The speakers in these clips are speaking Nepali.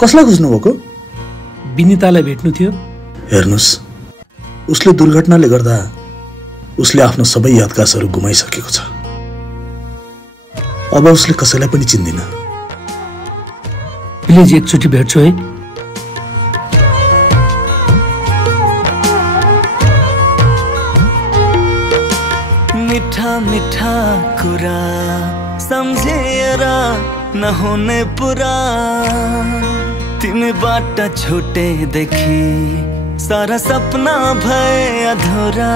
कसलाई खोज्नु भएको? विनितालाई भेट्नु थियो। हेर्नुस्, उसले दुर्घटनाले गर्दा उसले आफ्नो सबै यादगारहरू गुमाइसकेको छ। अब उसले कसैलाई पनि चिन्दिन। प्लिज एकचोटि भेट्छु है। मिठा मिठा कुरा सम्झेर नहुने पुरा, तिमीबाट छुटेदेखि सारा सपना भए अधुरा।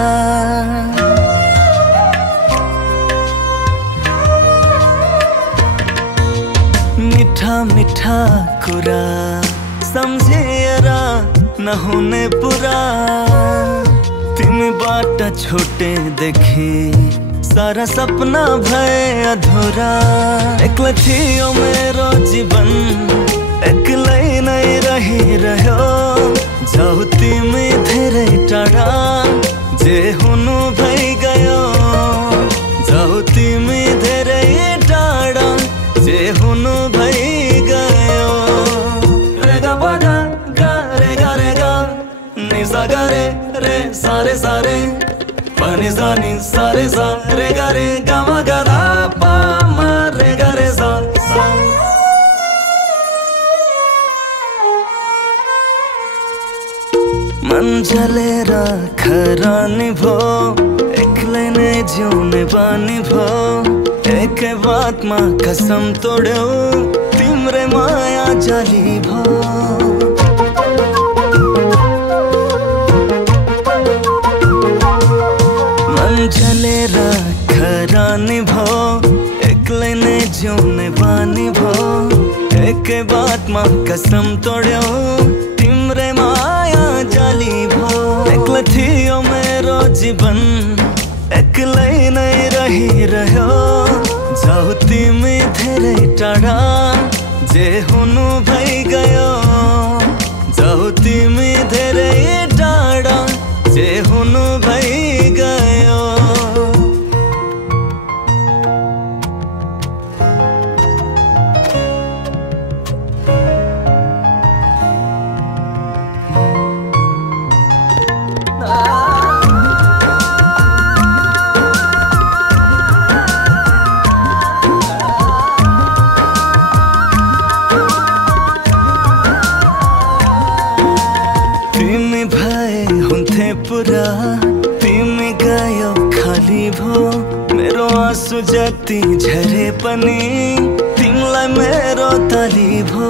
मिठा मिठा कुरा सम्झेर नहुने पुरा, तिमीबाट छुटेदेखि सारा सपना भए अधुरा। एक्लै थियो मेरो जीवन, एक्लै नै रहिरह्यो। जाऊ तिमी धेरै टाढा, जे हुनु भइगयो। जाऊ तिमी धेरै टाढा, जे हुनु भइगयो। रेगा बगा गा रेगा रेगा, निसा गा रे रे सारे सारे, पनि जानी सारे सा रे गा रे गा मा गा धा पा मा रे गा रे सा सा। मन जलेर खरानी भो, एक्लै नै जिउने बानी भो। एकै बातमा कसम तोड्यौ, तिम्रै माया जाली भो। मन जलेर खरानी भो, एक्लै नै जिउने बानी भो। एकै बातमा कसम तोड्यौ, तिम्रै माया जाली भो। एक्लै थियो मेरो जीवन, एक्लै नै रहिरह्यो। जाऊ तिमी धेरै टाढा, जे हुनु भइगयो। जाऊ तिमी धेरै टाढा, जे हुनु भइगयो। तिमी भए हुन्थे पुरा, तिमी गयो खाली भो। मेरो आँसु जति झरे पनि तिमीलाई मेरो ताली भो।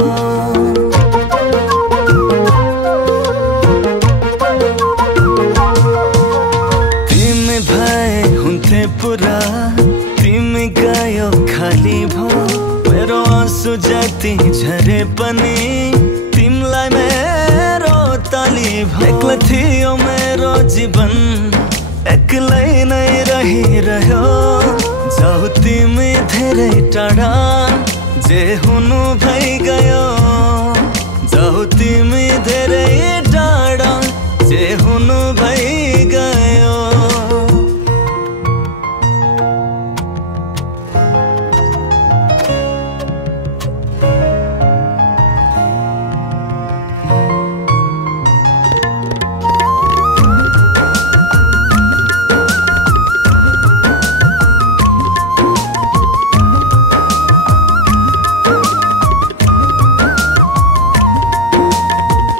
तिमी भए हुन्थे पुरा, तिमी गयो खाली भो। मेरो आँसु जति झरे पनि तिमीलाई मेरो ताली भो। एक्लै थियो मेरो जीवन, एक्लै नै रहिरह्यो। जाऊ तिमी धेरै टाढा, जे हुनु भइगयो। जाऊ तिमी धेरै टाढा, जे हुनु भइगयो।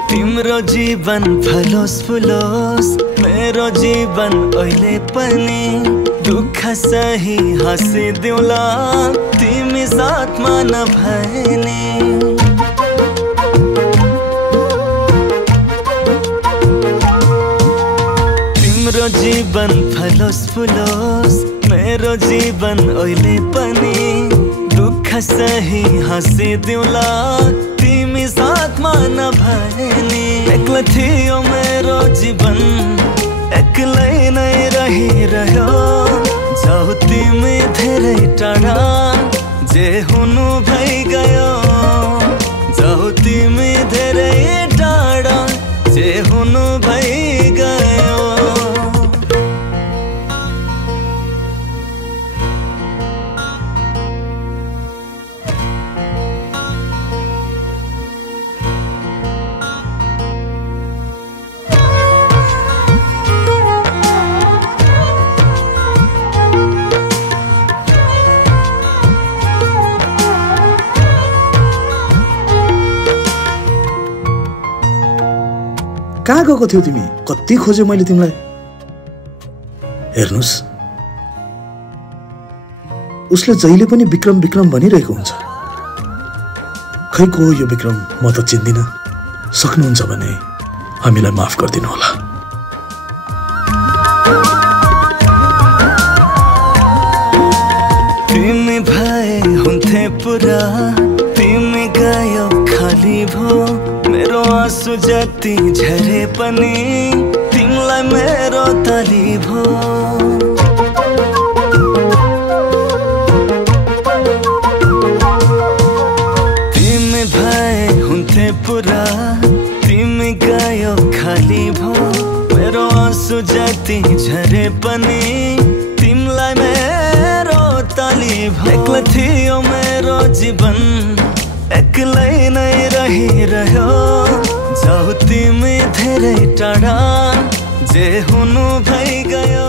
तिम्रो जीवन फलोस् फुलोस्, मेरो जीवन अहिले पनि दुःख सही हाँसिदिउँला, तिमी साथमा नभए नि। तिम्रो जीवन फलोस् फुलोस्, मेरो जीवन अहिले पनि दुःख सही हाँसिदिउँला, तिमी साथमा नभए नि। एक्लै थियो मेरो जीवन, एक्लै नै रहिरह्यो। जाऊ तिमी धेरै टाढा, जे हुनु भइगयो। जाऊ तिमी धेरै टाढा, जे हुनु भइगयो। गएको थियौ तिमी? कति खोजे मैले तिमीलाई। हेर्नुस्, उसले जहिले पनि विक्रम विक्रम भनिरहेको हुन्छ। खै को हो यो विक्रम, म त चिन्दिन। सक्नुहुन्छ भने हामीलाई माफ गरिदिनु होला। तिमी भए हुन्थे पुरा, तिमी गयो खाली भो। मेरो आँसु जति झरे पनि तिमीलाई मेरो ताली भो। तिमी भए हुन्थे पुरा, तिमी गयो खाली भो। मेरो आँसु जति झरे पनि तिमीलाई मेरो ताली भो। एक्लै थियो मेरो जीवन, एक्लै नै रहिरह्यो। जाऊ तिमी धेरै टाढा, जे हुनु भइगयो।